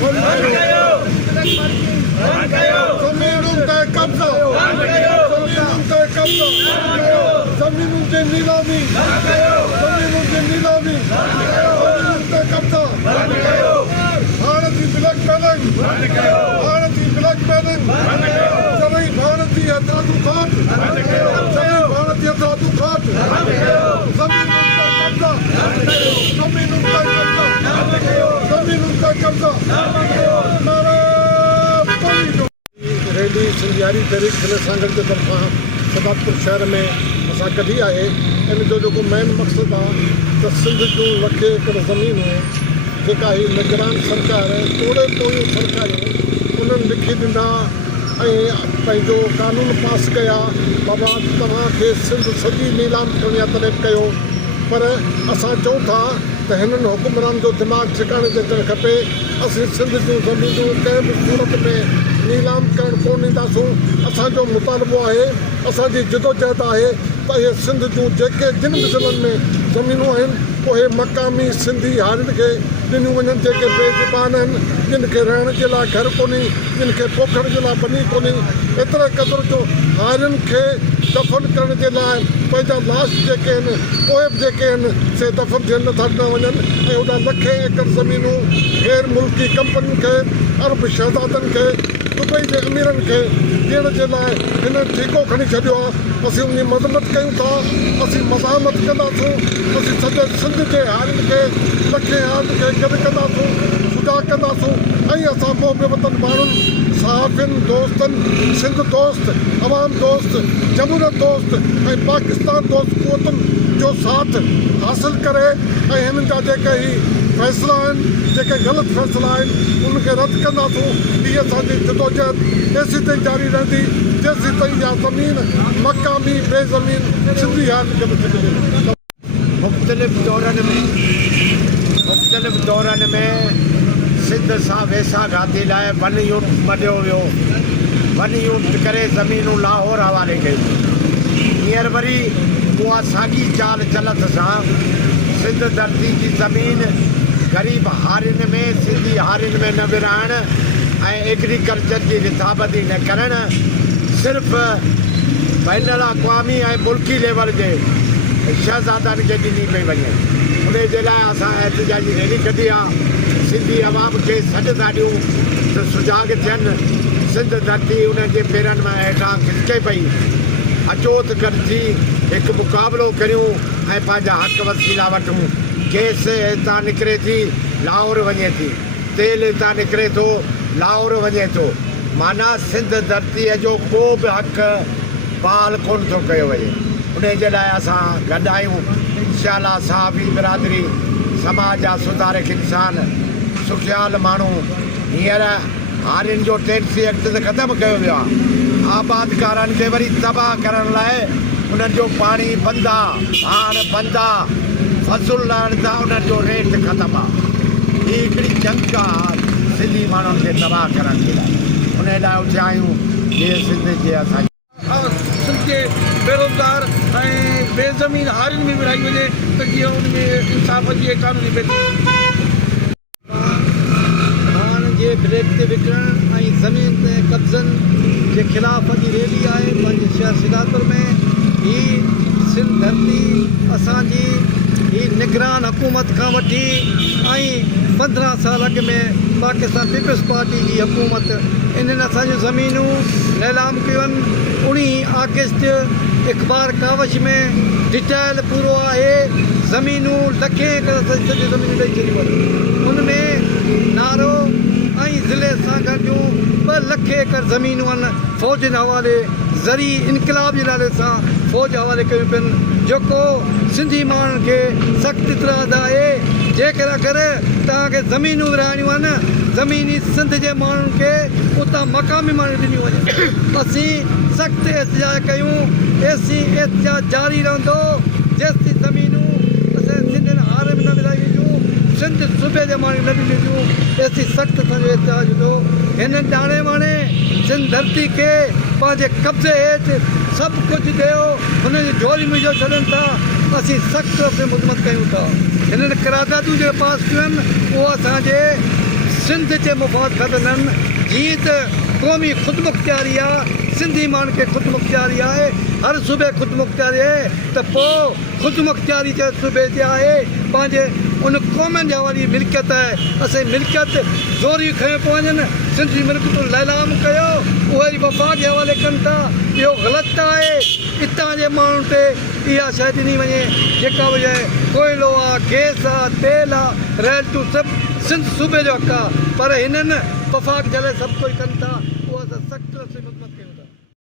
ज़मीनुनि ते कब्ज़ो, ज़मीनुनि ते कब्ज़ो, ज़मीनुनि जी नीलामी, ज़मीनुनि जी नीलामी, ज़मीनुनि ते कब्ज़ो, भारत जी ब्लैकमेलिंग, भारत जी ब्लैकमेलिंग, सभी भारतीय हथियारों खाट, सभी भारतीय हथियारों खाट, ज़मीनुनि ते कब्ज़ो, ज़मीनुनि ते कब्ज़ो, ज़मीनुनि ते कब्ज़ो, रैली सिंधियारी तहरीक ख़ालिद जे तरफ़ां सदातपुर शहर में असां कढी आहे। इन जो मेन मक़सदु आहे त सिंध जूं लखे एकड़ ज़मीनूं जेका ही निगरान सरकार तोड़े पोयूं सरकारूं उन्हनि लिखी ॾिना ऐं पंहिंजो कानून पास कया बाबा तव्हांखे सिंध सॼी नीलाम करणी आहे तॾहिं कयो। पर असां चऊं था त हिननि हुकुमरान जो दिमाग़ ठिकाणे ते अचणु खपे। असीं सिंध जूं ज़मीनूं कंहिं बि सूरत में नीलाम करणु कोन ॾींदासूं। असांजो मुतालबो आहे, असांजी जिदोजहद आहे त इहे सिंध जूं जेके जिन बि ज़िलनि में ज़मीनूं आहिनि उहे मक़ामी सिंधी हारियुनि खे ॾिनियूं वञनि जेके बेज़बान आहिनि, जिन खे रहण जे लाइ घर कोन्हे, जिन खे पोखण जे लाइ बनी कोन्हे। एतिरे क़दुरु जो हारियुनि खे दफ़न करण जे लाइ पंहिंजा लाश जेके आहिनि उहे बि जेके आहिनि से दफ़न थियण नथा ॾिना वञनि ऐं होॾा लखे एकड़ ज़मीनूं गैर मुल्की कंपनियुनि खे, अरब शहज़ादनि खे, दुबई जे अमीरनि खे ॾियण जे लाइ हिन ठीको खणी छॾियो आहे। असीं उनजी मज़म्मत कयूं था, असीं मज़ामत कंदासूं, असीं सॼे सिंध जे हारियुनि खे लखे हारियुनि खे गॾु कंदासूं, सुजाॻ कंदासूं ऐं असां मोहबे वतन माण्हुनि सहाफ़ियुनि दोस्तनि, सिंध दोस्त, अवाम दोस्त, जमहूरियत दोस्त ऐं पाकिस्तान दोस्त क़ुवतुनि जो साथ हासिलु करे ऐं हिननि जा जेके ही फ़ैसिला आहिनि, जेके ग़लति फ़ैसिला आहिनि उनखे रद्द कंदासूं। हीअ असांजी जिदोजहद एसी ताईं जारी रहंदी जेसीं ताईं इहा ज़मीन मक़ामी बेज़मीन सिंधी हारियुनि खे नथी मिले। मुख़्तलिफ़ दौरनि में सिंध सां वेसा घाती लाइ वन यूट मटियो वियो, वन यूट करे ज़मीनूं लाहौर हवाले कयूं। हींअर वरी उहा साॻी चाल चलत सां सिंध धरती जी ज़मीन ग़रीब हारियुनि में, सिंधी हारियुनि में न विरहाइण ऐं एग्रीकल्चर जी रिथाबती न करणु, सिर्फ़ु बैन अक़वामी ऐं मुल्की लेवल जे शहज़ादनि खे ॾिनी पई वञे। उन जे लाइ असां एहतिजाजी रैली कढी आहे। सिंधी अवाम खे सॾु था ॾियूं त सुजाॻ थियनि, सिंध धरती उन्हनि जे पेरनि मां हेठां खिसके पई। अचो त गॾिजी हिकु मुक़ाबिलो करियूं ऐं पंहिंजा हक़ वसीला वठूं। गैस हितां निकिरे थी लाहौर वञे थी, तेल हितां निकिरे थो लाहौर वञे थो। माना सिंध धरतीअ जो को बि हक़ बहाल कोन थो कयो वञे। उन जे लाइ असां गॾु आहियूं। इंशाअल्लाह सहाफ़ी बिरादरी, समाज जा सुधारक इंसान, सुखियाल माण्हू। हींअर हारियुनि जो टैक्सी एक्ट त ख़तमु कयो वियो आहे। आबादकारनि खे वरी तबाह करण लाइ उन्हनि जो पाणी बंदि आहे, हाण बंदि आहे, फसुल लहण था, उन्हनि जो रेट ख़तमु आहे। हीअ हिकिड़ी जंग आहे सिंधी माण्हुनि खे तबाह करण जे लाइ। उन लाइ उथिया आहियूं जीअं सिंध जे असां सिंध जे बेरोज़गार ऐं बेज़मीन हारियुनि में विरहाई वञे त जीअं उन में इंसाफ़ जी कानूनी बहितरी। धान जे ब्रेक ते विकिणण ऐं ज़मीन ते कब्ज़नि जे ख़िलाफ़ अॼु रैली आहे पंहिंजे शहर सिदापुर में। ही सिंध धरती असांजी ही निगरान हुकूमत खां वठी ऐं 15 साल अॻु में पाकिस्तान पीपल्स पार्टी जी हुकूमत इन्हनि असांजूं ज़मीनूं नीलाम कयूं आहिनि। 19 अगस्त इख़बार कावश में डिटेल पूरो आहे। ज़मीनूं लखे एकड़ सॼी ज़मीनूं ॾेई छॾियूं आहिनि। उनमें नारो ऐं ज़िले सां गॾु 2 लख एकड़ ज़मीनूं आहिनि फ़ौज जे हवाले, ज़री इनक़लाब जे नाले सां फ़ौज हवाले कयूं पियूं, जेको सिंधी माण्हुनि खे सख़्तु इतिराज़ आहे। जेकर अगरि तव्हांखे ज़मीनूं विरहाइणियूं आहिनि, ज़मीनी सिंध जे माण्हुनि खे उतां मक़ामी माण्हू ॾिनियूं वञनि। असीं सख़्तु एहतिजाज कयूं, एहतिजाज जारी रहंदो जेसीं ज़मीनूं असां सिंधियुनि हार में न विरहाई वेंदियूं, सिंध सूबे जे माण्हू न ॾिनियूं। एसी सख़्तु असांजो एहतिजाज हूंदो। हिन ॼाणे वाणे सिंध धरती खे पंहिंजे कब्ज़े हेठि सभु कुझु ॾियो, हुनजी झोली मुंहिंजो छॾनि था। असीं सख़्तु मज़म्मत कयूं था। हिननि करारदादूं जेके पास कयूं आहिनि उहो असांजे सिंध जे मुफ़ाद खदननि जीअं त क़ौमी ख़ुदमुख़्तियारी आहे सिंधी माण्हुनि खे ख़ुदमुख़्तियारी आहे हर सूबे ख़ुदमुख़्तियारी आहे त पोइ ख़ुदमुख़्तियारी जे सूबे ते आहे पंहिंजे उन क़ौमनि जा वारी मिल्कियत आहे असांजी मिल्कियत ज़ोरी खयो पियो वञनि सिंधी मिल्कियतूं लैलाम कयो उहे वफ़ाक़ जे हवाले कनि था इहो ग़लति आहे हितां जे माण्हुनि ते इहा शइ ॾिनी वञे जेका वजह कोयलो आहे गैस आहे तेल आहे रैल्टियूं सभु सिंध सूबे जो हक़ आहे पर हिननि वफ़ाक़ जे लाइ सभु कोई कनि था उहा असां सख़्तु